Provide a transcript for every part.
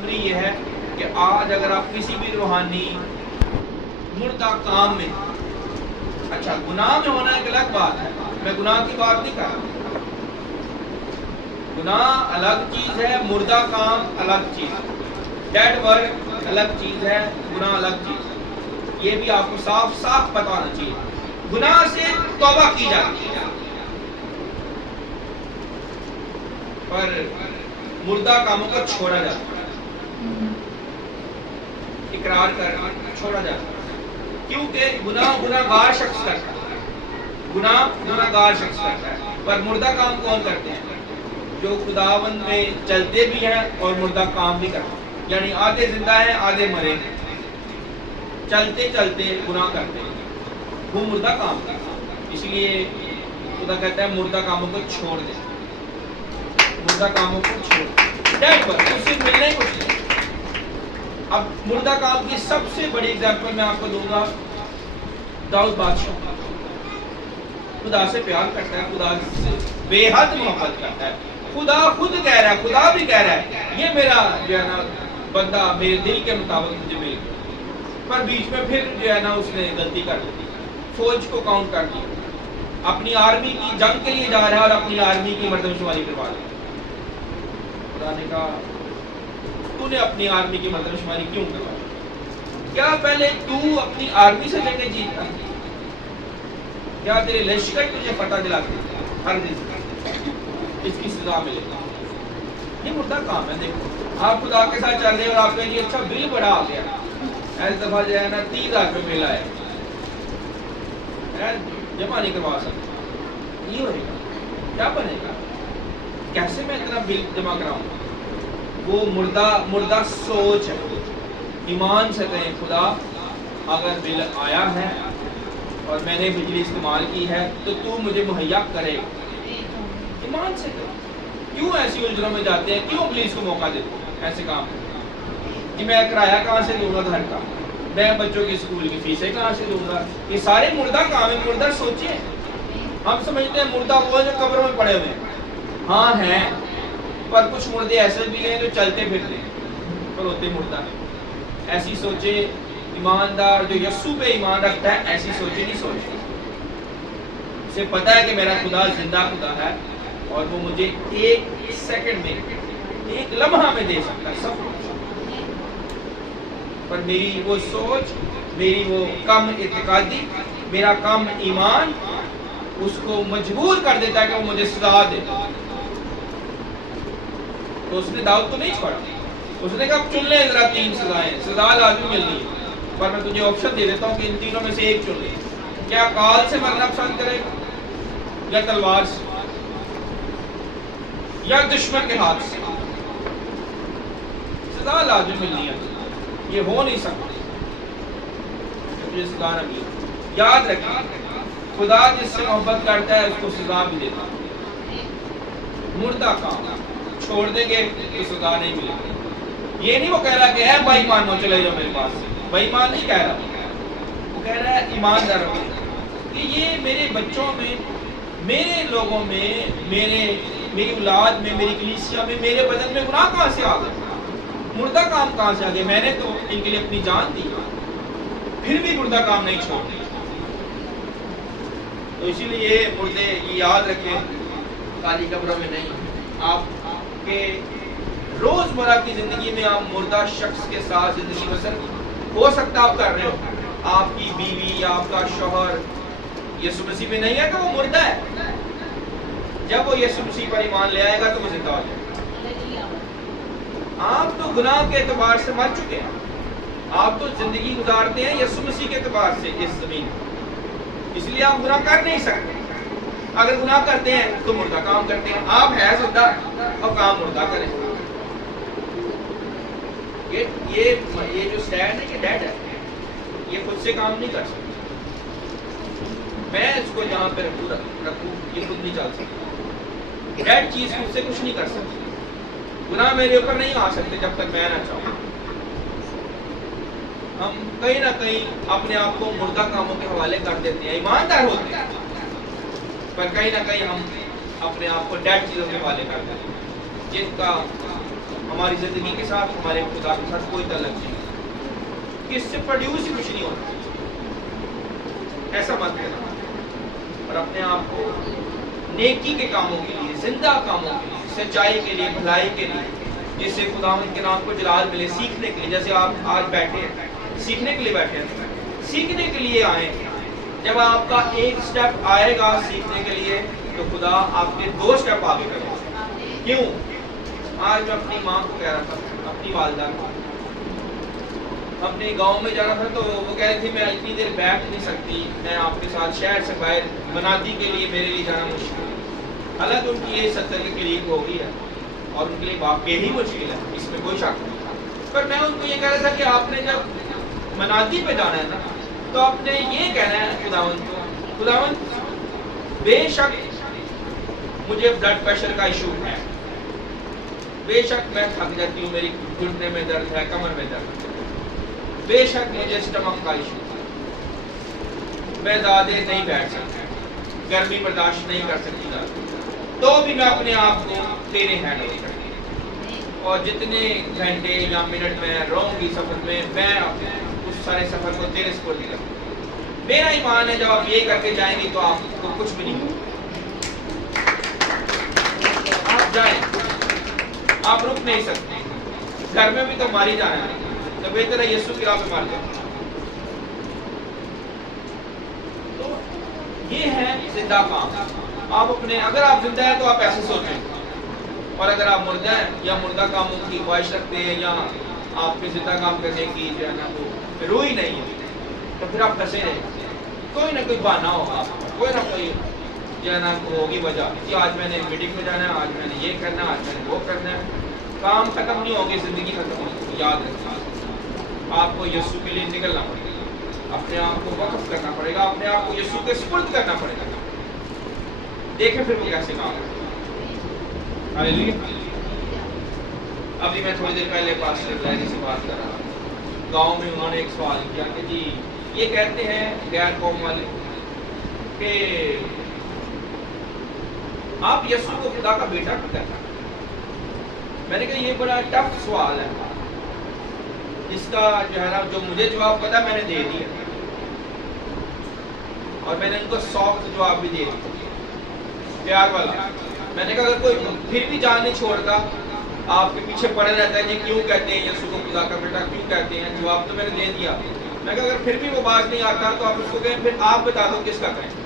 Summary یہ ہے کہ آج اگر آپ کسی بھی روحانی مردہ کام میں، اچھا گناہ میں ہونا ایک الگ بات ہے، میں گناہ کی بات نہیں کر رہا، گناہ الگ چیز ہے، مردہ کام الگ چیز ہے، ڈیڈ ورک الگ چیز ہے، گناہ الگ چیز ہے، یہ بھی آپ کو صاف صاف پتہ ہونا چاہیے۔ گناہ سے توبہ کی جاتی ہے پر مردہ کاموں کو چھوڑا جاتا ہے، اقرار کر چھوڑا جاتا ہے، کیونکہ گناہ گار شخص کرتا ہے، گناہ گار شخص کرتا ہے، پر مردہ کام کون کرتے ہیں؟ جو خداوند میں چلتے بھی ہیں اور مردہ کام بھی کرتے ہیں، یعنی آدھے زندہ ہیں آدھے مرے ہیں، چلتے چلتے گناہ کرتے ہیں، وہ مردہ کام کرتے ہیں۔ اس لیے خدا کہتا ہے مردہ کاموں کو چھوڑ دیں، مردہ کاموں کو چھوڑ دیں، اس سے ملنا ہی کچھ نہیں۔ اب مردہ کام کی سب سے بڑی ایگزامپل میں آپ کو دوں گا، داؤد بادشاہ خدا سے پیار کرتا ہے، خدا سے بے حد محبت کرتا ہے، خدا خود کہہ رہا ہے، خدا بھی کہہ رہا ہے یہ میرا جو ہے نا بندہ میرے دل کے مطابق مجھے مل گیا، پر بیچ میں پھر جو ہے نا اس نے غلطی کر دی، فوج کو کاؤنٹ کر دیا، اپنی آرمی کی جنگ کے لیے جا رہا ہے اور اپنی آرمی کی مردم شماری کروا لی۔ خدا نے کہا تو نے اپنی آرمی کی مردم شماری کیوں کروائی؟ کیا پہلے تو اپنی آرمی سے لے کے جیتا؟ کیا تیرے لشکر تجھے فتح دلاتے؟ ہر اس کی سزا ملے گا۔ یہ مردہ کام ہے۔ دیکھو آپ خدا کے ساتھ چل رہے ہیں اور آپ کہیں گے اچھا بل بڑا آ گیا، ایس دفعہ جو ہے نا 30,000 روپے بل آئے، جمع نہیں کروا سکتے، یہ ہوئے گا کیا بنے گا؟ کیسے میں اتنا بل جمع کراؤں گا؟ وہ مردہ سوچ ہے۔ ایمان سے کہیں خدا اگر بل آیا ہے اور میں نے بجلی استعمال کی ہے تو مجھے مہیا کرے گا۔ ایمان سے کہیں کیوں ایسی الجھنوں میں جاتے ہیں؟ کیوں پولیس کو موقع دیتے ہیں ایسے کام کہ میں کرایہ کہاں سے دوں گا گھر کا، میں بچوں کی اسکول کی فیسیں کہاں سے دوں گا؟ یہ سارے مردہ کام ہیں، مردہ سوچیں۔ ہم سمجھتے ہیں مردہ وہ جو قبروں میں پڑے ہوئے ہیں، ہاں ہیں، پر کچھ مردے ایسے بھی ہیں جو چلتے پھرتے ہیں پر ہوتے مردہ ہیں۔ ایسی سوچیں ایماندار جو یسوع پہ ایمان رکھتا ہے ایسی سوچیں نہیں سوچتے، اسے پتا ہے کہ میرا خدا زندہ خدا ہے اور وہ مجھے ایک سیکنڈ میں ایک لمحہ میں دے سکتا ہے سب کچھ، پر میری وہ سوچ، میری وہ کم اعتقادی، میرا کم ایمان اس کو مجبور کر دیتا ہے کہ وہ مجھے سزا دے۔ تو اس نے داؤد کو نہیں چھوڑا، اس نے کہا چن لے ذرا 3 سزائیں، سزا لازمی ملنی ہے، پر میں تجھے آپشن دے دیتا ہوں کہ ان تینوں میں سے ایک چن لے، کیا کال سے مرنا پسند کرے گا یا تلوار سے یا دشمن کے ہاتھ سے؟ سزا لازمی ملنی ہے، یہ ہو نہیں سکتا مجھے سزا نہ ملی۔ یاد رکھیں خدا جس سے محبت کرتا ہے اس کو سزا بھی دیتا ہے۔ مردہ کام چھوڑ دیں گے تو سزا نہیں ملے گی۔ یہ نہیں وہ کہہ رہا کہ اے بھائی مانو چلے جاؤ میرے پاس سے، بھائی مان نہیں کہہ رہا، وہ کہہ رہا ہے ایماندار رہو کہ یہ میرے بچوں میں، میرے لوگوں میں، میری اولاد میں، میری کلیسیا میں، میرے بدن میں گناہ کہاں سے آ گئے؟ مردہ کام کہاں سے آ گئے؟ میں نے تو ان کے لیے اپنی جان دی، پھر بھی مردہ کام نہیں چھوڑتے۔ تو اسی لیے مردے یہ یاد رکھیں کالی قبروں میں نہیں، آپ کے روزمرہ کی زندگی میں آپ مردہ شخص کے ساتھ زندگی بسر ہو سکتا آپ کر رہے ہو، آپ کی بیوی یا آپ کا شوہر یسوع مسیح میں نہیں ہے تو وہ مردہ ہے، جب وہ یسوع مسیح پر ایمان لے آئے گا تو وہ زندہ ہو جائے گا۔ آپ تو گناہ کے اعتبار سے مر چکے ہیں، آپ تو زندگی گزارتے ہیں یسوع مسیح کے اعتبار سے اس زمین میں، اس لیے آپ گناہ کر نہیں سکتے۔ اگر گناہ کرتے ہیں تو مردہ کام کرتے ہیں، آپ ہے زندہ اور کام مردہ کریں۔ یہ جو سٹینڈ ہے کہ ڈیڈ ہے، یہ خود سے کام نہیں کر سکتا، میں اس کو جہاں پہ رکھوں یہ خود نہیں چل سکتا، ڈیڈ چیز خود سے کچھ نہیں کر سکتی، گناہ میرے اوپر نہیں آ سکتے جب تک میں نہ چاہوں۔ ہم کہیں نہ کہیں اپنے آپ کو مردہ کاموں کے حوالے کر دیتے ہیں، ایماندار ہوتے ہیں پر کہیں نہ کہیں ہم اپنے آپ کو ڈیڈ چیزوں کے حوالے کر دیتے ہیں جن کا ہماری زندگی کے ساتھ ہمارے خدا کے ساتھ کوئی تعلق نہیں، کہ اس سے پروڈیوس ہی کچھ نہیں ہوتا، ایسا مت کرنا، اور اپنے آپ کو نیکی کے کاموں کے لیے، زندہ کاموں کے لیے، سچائی کے لیے، بھلائی کے لیے، جس سے خداوند کے نام کو جلال ملے، سیکھنے کے لیے، جیسے آپ آج بیٹھے ہیں سیکھنے کے لیے بیٹھے ہیں، سیکھنے کے لیے آئیں، جب آپ کا ایک سٹیپ آئے گا سیکھنے کے لیے تو خدا آپ کے 2 سٹیپ آگے کرے گا۔ کیوں؟ آج میں اپنی ماں کو کہہ رہا تھا، اپنی والدہ کو، اپنے گاؤں میں جانا تھا تو وہ کہہ رہی تھی میں اتنی دیر بیٹھ نہیں سکتی، میں آپ کے ساتھ شہر سے باہر منادی کے لیے میرے لیے جانا مشکل ہے، حالانکہ ان کی یہ 70 کے قریب ہو گئی ہے اور ان کے لیے واقعی ہی مشکل ہے، اس میں کوئی شک نہیں، پر میں ان کو یہ کہہ رہا تھا کہ آپ نے جب منادی پہ جانا ہے نا تو آپ نے یہ کہنا ہے خداوند کو، خداوند بے شک مجھے بلڈ پریشر کا ایشو ہے، بے شک میں تھک جاتی ہوں، میری گھٹنے میں درد ہے، کمر میں درد ہے، بے شک مجھے اسٹمک کا ایشو ہے، میں زیادہ نہیں بیٹھ سکتا، گرمی برداشت نہیں کر سکتی زیادہ، تو بھی میں اپنے آپ کو تیرے ہینڈ اوور کرتی ہوں، اور جتنے گھنٹے یا منٹ میں رہوں گی سفر میں اس سارے سفر کو تیرے سپرد کروں گی۔ میرا ایمان ہے جب آپ یہ کر کے جائیں گے تو آپ کو کچھ بھی نہیں ہوگا، آپ جائیں، آپ رک نہیں سکتے، گھر میں بھی تو ماری جانا ہے تو بہتر ہے یسوع کی راہ پہ مار جائیں۔ تو یہ ہے زندہ کام، آپ اپنے اگر آپ زندہ ہیں تو آپ ایسے سوچیں، اور اگر آپ مردہ ہیں یا مردہ کاموں کی خواہش رکھتے ہیں یا آپ کے زندہ کام کرنے کی جو ہے نا وہ روح ہی نہیں ہے تو پھر آپ پھنسے رہیں، کوئی نہ کوئی بہانہ ہوگا، کوئی نہ کوئی جو ہے نا ہوگی وجہ کہ آج میں نے میٹنگ میں جانا ہے، آج میں نے یہ کرنا ہے، آج میں نے وہ کرنا ہے، کام ختم نہیں ہوگی، زندگی ختم ہوگی۔ یاد رکھنا آپ کو یسوع کے لیے نکلنا پڑے گا، اپنے آپ کو وقف کرنا پڑے گا، اپنے آپ کو یسوع کے سپرد کرنا پڑے گا، دیکھیں پھر وہ کیسے کام ہے۔ ہاللیلویا۔ ابھی میں تھوڑی دیر پہلے پاسٹر لہری سے بات کر رہا، گاؤں میں انہوں نے ایک سوال کیا کہ جی یہ کہتے ہیں غیر قوم والے کہ آپ یسوع کو خدا کا بیٹا کیوں کہتے ہیں؟ میں نے کہا یہ بڑا ٹف سوال ہے، اس کا جو ہے نا جو مجھے جواب پتا میں نے دے دیا، اور میں نے ان کو سافٹ جواب بھی دے دیا، پیار والا۔ میں نے کہا اگر کوئی پھر بھی جان نہیں چھوڑتا، آپ کے پیچھے پڑے رہتا ہے جی کیوں کہتے ہیں یسوع کو خدا کا بیٹا کیوں کہتے ہیں، جواب تو میں نے دے دیا۔ میں کہا اگر پھر بھی وہ باز نہیں آتا تو آپ اس کو کہیں پھر آپ بتا دو کس کا کہیں،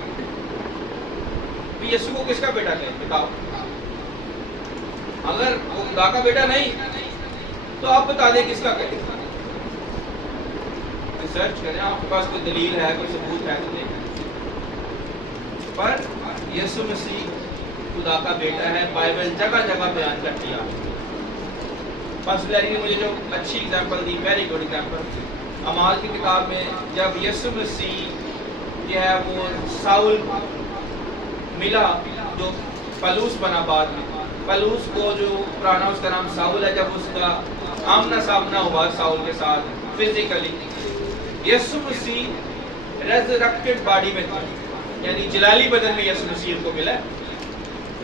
یسوع کو کس کا بیٹا کہیں بتاؤ، اگر وہ خدا کا بیٹا نہیں تو آپ بتا دیں کس کا کہیں، ریسرچ کریں، آپ کے پاس کوئی دلیل ہے کوئی ثبوت ہے تو نہیں، پر یسوع مسیح خدا کا بیٹا ہے، بائبل جگہ جگہ بیان کرتی ہے۔ پاسٹر لہری نے مجھے جو اچھی اگزامپل دی، ویری گڈ اگزامپل، اعمال کی کتاب میں جب یسوع مسیح جو ہے وہ ساؤل ملا جو پلوس بنا بعد میں، پلوس کو جو پرانا اس کا نام ساؤل ہے، جب اس کا آمنا سامنا ہوا ساؤل کے ساتھ فزیکلی، یسوع مسیح ریزرکٹڈ باڈی میں تھا، یعنی جلالی بدن میں یسوع مسیح کو ملا،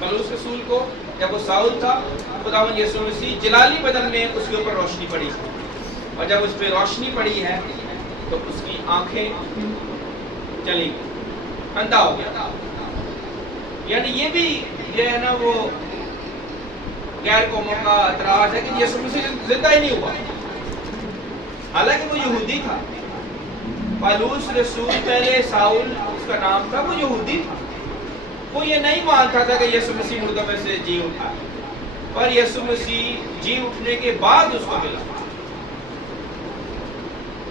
پلوس رسول کو جب وہ ساؤل تھا، خداوند یسوع مسیح جلالی بدن میں اس کے اوپر روشنی پڑی، اور جب اس پہ روشنی پڑی ہے تو اس کی آنکھیں چلی گئی، اندھا ہو گیا۔ یعنی یہ بھی جو ہے نا وہ غیر قوموں کا اعتراض ہے کہ یسوع مسیح زندہ ہی نہیں ہوا، حالانکہ وہ یہودی تھا، پالوس رسول پہلے ساؤل اس کا نام تھا، وہ یہودی تھا، وہ یہ نہیں مانتا تھا کہ یسوع مسیح مردوں میں سے جی اٹھا، پر یسوع مسیح جی اٹھنے کے بعد اس کو ملا،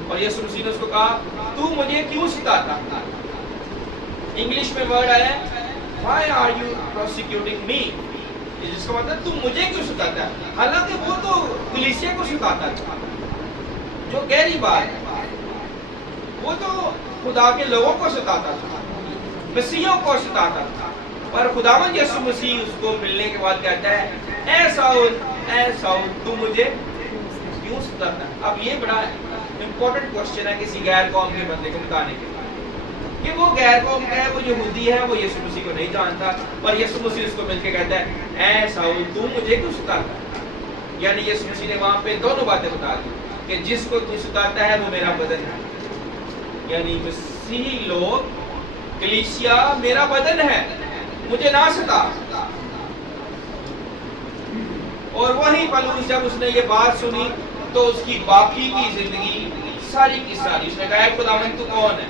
اور یسوع مسیح نے اس کو کہا تو مجھے کیوں ستاتا، انگلش میں ورڈ آیا ہے why are you persecuting me، جس کا مطلب تم مجھے کیوں ستاتا ہے، حالانکہ وہ تو کلیسیا کو ستاتا تھا، جو گہری بات ہے، وہ تو خدا کے لوگوں کو ستاتا تھا، مسیحوں کو ستاتا تھا، پر خداوند یسوع مسیح اس کو ملنے کے بعد کہتا ہے اے ساؤل تو مجھے کیوں ستاتا ہے۔ اب یہ بڑا امپورٹنٹ کوشچن ہے کسی غیر قوم کے بندے کو بتانے کے کہ وہ غیر قوم کا ہے، وہ یہودی ہے، وہ یسوع مسیح کو نہیں جانتا، پر یسوع مسیح اس کو مل کے کہتا ہے اے ساؤل تو مجھے کیوں ستاتا ہے، یعنی یسوع مسیح نے وہاں پہ دونوں باتیں بتا دی کہ جس کو تو ستاتا ہے وہ میرا بدن ہے، یعنی مسیحی لوگ، کلیسیا میرا بدن ہے، مجھے نہ ستا۔ اور وہی پلوس جب اس نے یہ بات سنی تو اس کی باقی کی زندگی ساری کی ساری، اس نے کہا اے خداوند تو کون ہے؟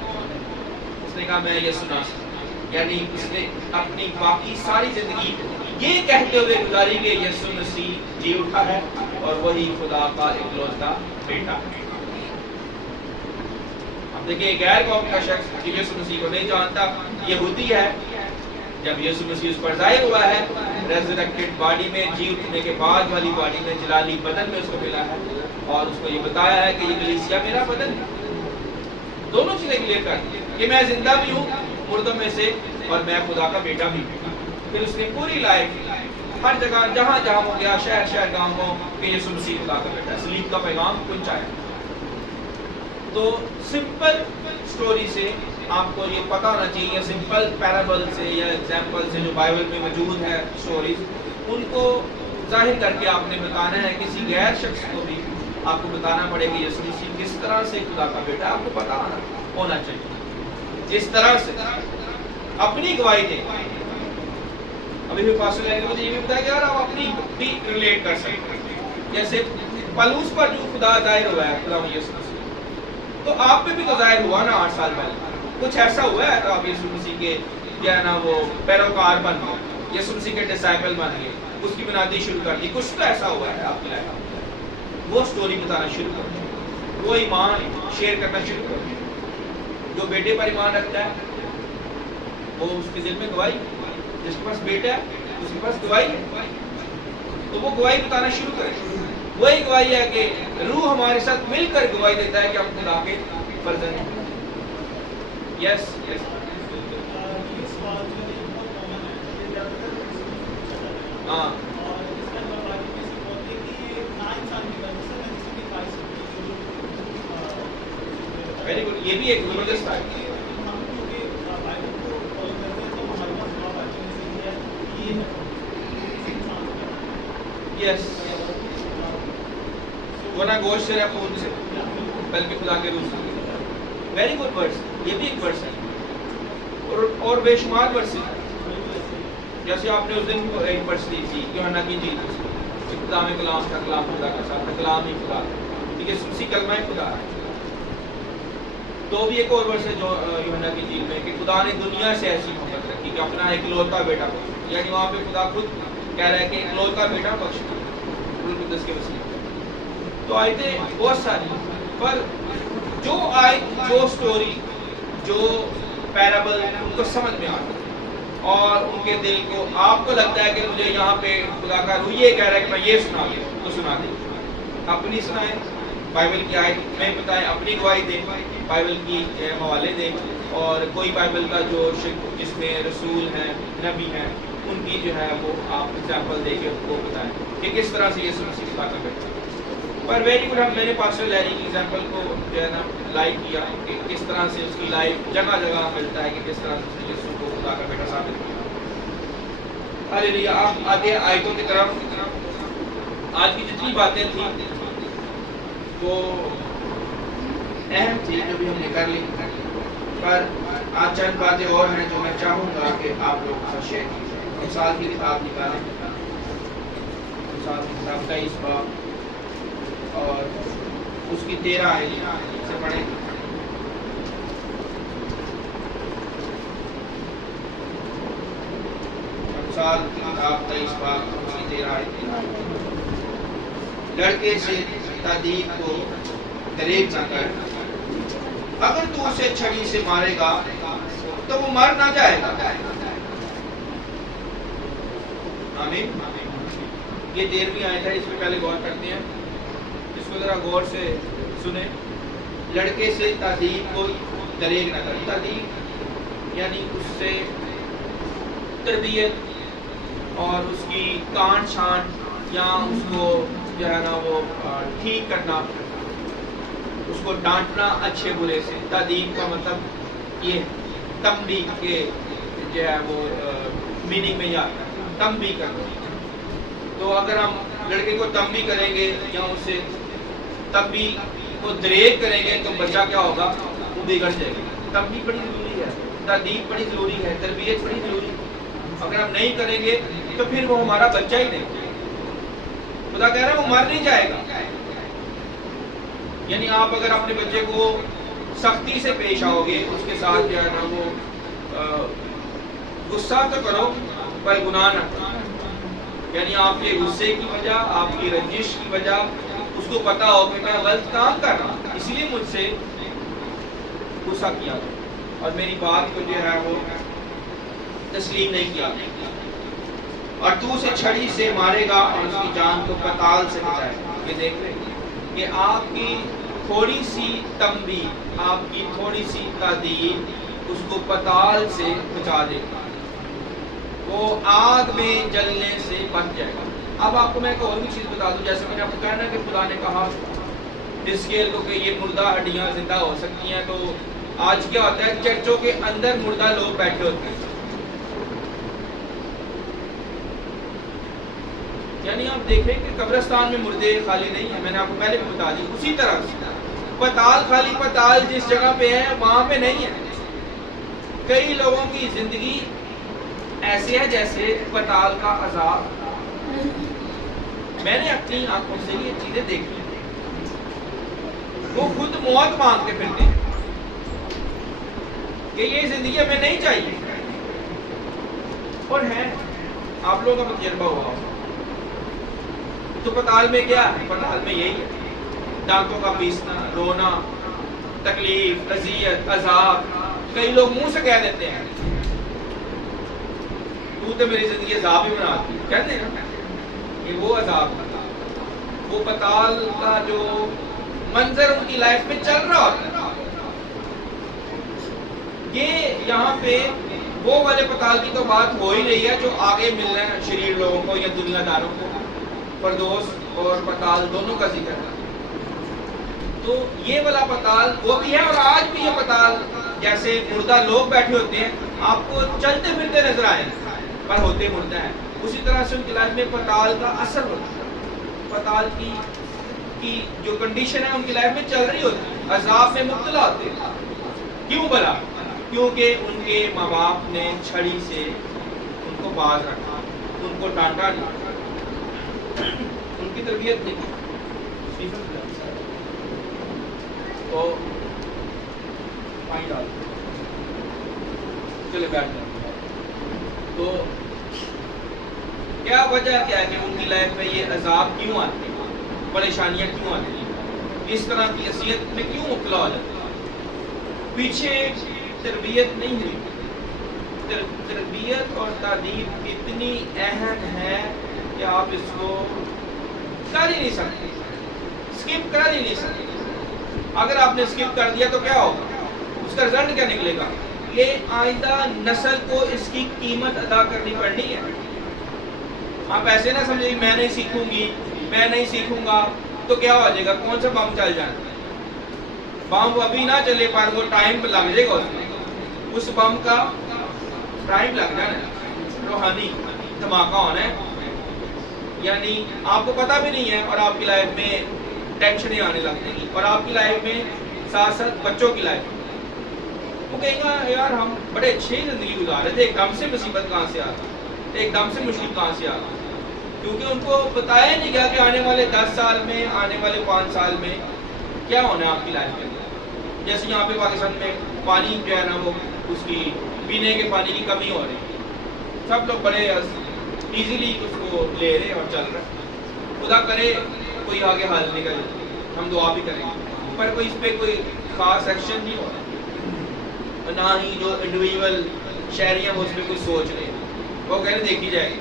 اس نے کہا میں یسوع ناصری، یعنی اس نے اپنی باقی ساری زندگی یہ کہتے ہوئے گزاری کہ یسوع مسیح جی اٹھا ہے اور وہی خدا کا اکلوتا بیٹا ہے۔ اب دیکھیں غیر قوم کا شخص جو یسوع مسیح کو نہیں جانتا، یہودی ہے، جب یسوع مسیح اس پر ظاہر ہوا ہے ریزریکٹڈ باڈی میں، جی اٹھنے کے بعد والی باڈی میں، جلالی بدن میں اس کو ملا ہے اور اس کو یہ بتایا ہے کہ یہ کلیسیا میرا بدن ہے، دونوں چیزیں کلیئر کر دی کہ میں زندہ بھی ہوں مردوں میں سے اور میں خدا کا بیٹا بھی ہوں۔ پھر اس نے پوری لائف ہر جگہ جہاں جہاں ہو گیا، شہر شہر گاؤں گاؤں کہ یسوع مسیح خدا کا بیٹا ہے، صلیب کا پیغام پہنچایا۔ تو سمپل سٹوری سے آپ کو یہ پتہ ہونا چاہیے، یا سمپل پیرابل سے یا ایگزامپل سے جو بائبل میں موجود ہے سٹوریز، ان کو ظاہر کر کے آپ نے بتانا ہے۔ کسی غیر شخص کو بھی آپ کو بتانا پڑے گا یسوع مسیح کس طرح سے خدا کا بیٹا ہے، آپ کو پتہ ہونا چاہیے۔ جس طرح سے اپنی گواہی دے، ابھی بھی پاسٹر نے مجھے یہ بھی بتایا کہ یار آپ اپنی بھی ریلیٹ کر سکتے ہیں، جیسے پلوس پر جو خدا ظاہر ہوا ہے خدا یسوع مسیح، تو آپ پہ بھی تو ظاہر ہوا نا 8 سال پہلے، کچھ ایسا ہوا ہے تو آپ یسوع مسیح کے جو ہے نا وہ پیروکار بن گئے، یسوع مسیح کے ڈسائپل بن گئے، اس کی بنیادی شروع کر دی، کچھ تو ایسا ہوا ہے آپ کی لائف میں، وہ سٹوری بتانا شروع کر دیں، وہ ایمان شیئر کرنا شروع کر دیں۔ جو بیٹے پر ایمان رکھتا ہے وہ اس کے دل میں گواہی، جس کے پاس بیٹا ہے اس کے پاس گواہی ہے، تو وہ گواہی بتانا شروع کرے۔ وہی گواہی ہے کہ روح ہمارے ساتھ مل کر گواہی دیتا ہے کہ ہم خدا کے فرزند ہیں۔ یس یس ہاں ویری گڈ، یہ بھی ایک زبردست ہے۔ یس، وہ نہ گوشت سے نہ خون سے بلکہ خدا کے روح سے۔ ویری گڈ ورڈس، یہ بھی ایک ورڈس ہے، اور بے شمار ورڈس ہیں، جیسے آپ نے اس دن ایک ورڈس لی تھی یوحنا کی انجیل سے، ابتدا میں کلام تھا، کلام خدا کا ساتھ تھا، کلام ہی خدا تھا، ٹھیک ہے، اسی کلمہ خدا ہے۔ تو بھی ایک اور ورڈس ہے جو یوحنا کی انجیل میں کہ خدا نے دنیا سے ایسی محبت رکھی کہ اپنا اکلوتا بیٹا بخشا، یعنی وہاں پہ خدا خود کہہ رہا ہے کہ اکلوتا بیٹا بخشا روح القدس کے وسیلے۔ تو آیتیں بہت ساری، پر جو آیت، جو سٹوری، جو پیرابل ان کو سمجھ میں آتا ہے اور ان کے دل کو، آپ کو لگتا ہے کہ مجھے یہاں پہ خدا کا روح یہ کہہ رہا ہے کہ میں یہ سنا دوں، تو سنا دیں، اپنی سنائیں، بائبل کی آیت میں بتائیں، اپنی گواہی دیں، بائبل کی حوالے دیں، اور کوئی بائبل کا جو جس میں رسول ہیں، نبی ہیں، ان کی جو ہے وہ آپ ایگزامپل دے کے ان کو بتائیں کہ کس طرح سے یسوع مسیح خدا کا بیٹا ہے۔ پر ویری گڈ، ہم میں نے پاسٹر لیری کی ایگزامپل کو جو ہے نا لائک کیا کہ کس طرح سے اس کی لائف جگہ جگہ ملتا ہے کہ کس طرح سے یسوع کو خدا کا بیٹا ثابت کیا۔ ہاللیلویہ۔ آپ آتے ہیں آیتوں کی طرف۔ آج کی جتنی باتیں تھیں وہ اہم تھی جو بھی ہم نے کر لی، پر آج چند باتیں اور ہیں جو میں چاہوں گا کہ آپ لوگ کے ساتھ شیئر کیجیے۔ مثال کی کتاب نکالیں، مثال کی کتاب 23 باب اور اس کی 13 آیت سے پڑھیں۔ مثال کی کتاب 23 باب اس کی 13 آیت۔ لڑکے سے تادیب کو دریغ نہ کر، اگر تو اسے چھڑی سے مارے گا تو وہ مر نہ جائے گا۔ آمین۔ یہ 13ویں آیت ہے، اس پہ پہلے غور کرتے ہیں، اس کو ذرا غور سے سنیں۔ لڑکے سے تادیب کو دریغ نہ کر، تادیب یعنی اس سے تربیت اور اس کی کانٹ چھانٹ یا اس کو جو ہے نا وہ ٹھیک کرنا، اس کو ڈانٹنا اچھے برے سے۔ تادیب کا مطلب یہ تنبیہ کے جو ہے وہ میننگ میں یہ آتا ہے، تنبیہ کرنا۔ تو اگر ہم لڑکے کو تنبیہ کریں گے یا اسے تنبیہ کو دریغ کریں گے تو بچہ کیا ہوگا؟ وہ بگڑ جائے گا. تنبیہ بڑی ضروری ہے، تادیب بڑی ضروری ہے، تربیت بڑی ضروری ہے. اگر ہم نہیں کریں گے تو پھر وہ ہمارا بچہ ہی نہیں. خدا کہہ رہا ہے وہ مر نہیں جائے گا. یعنی آپ اگر اپنے بچے کو سختی سے پیش آؤ گے، اس کے ساتھ جو ہے نا وہ غصہ تو کرو پر گناہ نہ کرو. یعنی آپ کے غصے کی وجہ، آپ کی رنجش کی وجہ اس کو پتا ہو کہ میں غلط کام کر رہا ہوں، اسی لیے مجھ سے غصہ کیا اور میری بات کو جو ہے وہ تسلیم نہیں کیا، اور تو اسے چھڑی سے مارے گا اور اس کی جان کو پتال سے بچائے گا. یہ دیکھ رہے کہ آپ کی تھوڑی سی تنبیہ، آپ کی تھوڑی سی تادیب اس کو پتال سے بچا دے گا، وہ آگ میں جلنے سے بچ جائے گا. اب آپ کو میں ایک اور بھی چیز بتا دوں، جیسے میں نے آپ کو کہنا کہ خدا نے کہا حزقیل کو کہ یہ مردہ ہڈیاں زندہ ہو سکتی ہیں، تو آج کیا ہوتا ہے چرچوں کے اندر مردہ لوگ بیٹھے ہوتے ہیں. یعنی آپ دیکھیں کہ قبرستان میں مردے خالی نہیں ہیں. میں نے آپ کو پہلے بھی بتا دی. اسی طرح پتال خالی پتال جس جگہ پہ ہے وہاں پہ نہیں ہے. کئی لوگوں کی زندگی ایسے ہے جیسے پتال کا عذاب. میں نے اپنی آنکھوں سے یہ چیزیں دیکھی. وہ خود موت مانگ کے پھرتے ہیں کہ یہ زندگی ہمیں نہیں چاہیے، اور ہے آپ لوگوں کا تجربہ ہوا. تو پتال میں کیا ہے؟ پتال میں یہی ہے، دانتوں کا پیسنا، رونا، تکلیف، اذیت، عذاب. کئی لوگ منہ سے کہہ دیتے ہیں تو میری زندگی عذاب ہی بناتی، کہتے ہیں نا کہ وہ عذاب تھا. وہ پتال کا جو منظر ان کی لائف میں چل رہا ہوتا ہے، یہ یہاں پہ وہ والے پتال کی تو بات ہو ہی رہی ہے جو آگے مل رہے ہیں شریر لوگوں کو یا دنیا داروں کو. فردوس اور پتال دونوں کا ذکر ہے. تو یہ والا پتال وہ بھی ہے، اور آج بھی یہ پتال جیسے مردہ لوگ بیٹھے ہوتے ہیں آپ کو چلتے پھرتے نظر آئے پر ہوتے مردہ ہیں، اسی طرح سے ان کی لائف میں پتال کا اثر ہوتا ہے. پتال کی جو کنڈیشن ہے ان کی لائف میں چل رہی ہوتی ہے، عذاب میں مبتلا ہوتے ہیں. کیوں بلا؟ کیونکہ ان کے ماں باپ نے چھڑی سے ان کو باز رکھا، ان کو ڈانٹا نہیں، ان کی تربیت نہیں کی. تو پانی ڈال چلے بیٹھ جائیں. تو کیا وجہ کیا ہے کہ ان کی لائف میں یہ عذاب کیوں آتے ہیں، پریشانیاں کیوں آتی ہیں، اس طرح کی اذیت میں کیوں مبتلا ہو جاتے ہیں؟ پیچھے تربیت نہیں ہوئی. تربیت اور تعلیم اتنی اہم ہے کہ آپ اس کو کر ہی نہیں سکتے، اسکپ کر ہی نہیں سکتے. اگر آپ نے اسکپ کر دیا تو کیا ہوگا؟ اس کا رزلٹ کیا نکلے گا؟ یہ آئندہ نسل کو اس کی قیمت ادا کرنی پڑنی ہے. آپ ایسے نہ سمجھیں میں نہیں سیکھوں گی، میں نہیں سیکھوں گا تو کیا ہو جائے گا؟ کون سا بم چل جانا؟ بم ابھی نہ چلے پر وہ ٹائم لگ جائے گا. اس بم کا ٹائم لگ جانا ہے، روحانی دھماکہ ہونا ہے. یعنی آپ کو پتہ بھی نہیں ہے اور آپ کی لائف میں ٹینشنیں آنے لگتی ہیں، اور آپ کی لائف میں ساتھ ساتھ بچوں کی لائف میں وہ کہیں گا یار ہم بڑے اچھی زندگی گزار رہے تھے، ایک دم سے مصیبت کہاں سے آ گئی، ایک دم سے مشکل کہاں سے آ گئی. کیونکہ ان کو بتایا نہیں گیا کہ آنے والے 10 سال میں، آنے والے 5 سال میں کیا ہونا ہے آپ کی لائف میں. جیسے یہاں پہ پاکستان میں پانی جو ہے نا وہ اس کی پینے کے پانی کی کمی ہو رہی ہے، سب لوگ بڑے ایزیلی اس کو لے رہے اور چل رہے. خدا کرے کوئی آگے حل نکل جائے، ہم دعا بھی کریں گے، پر کوئی اس پہ کوئی خاص ایکشن نہیں ہو رہا، نہ ہی جو انڈیویجول شہری ہیں وہ اس پہ کوئی سوچ رہے ہیں. وہ کہہ رہے دیکھی جائے گی.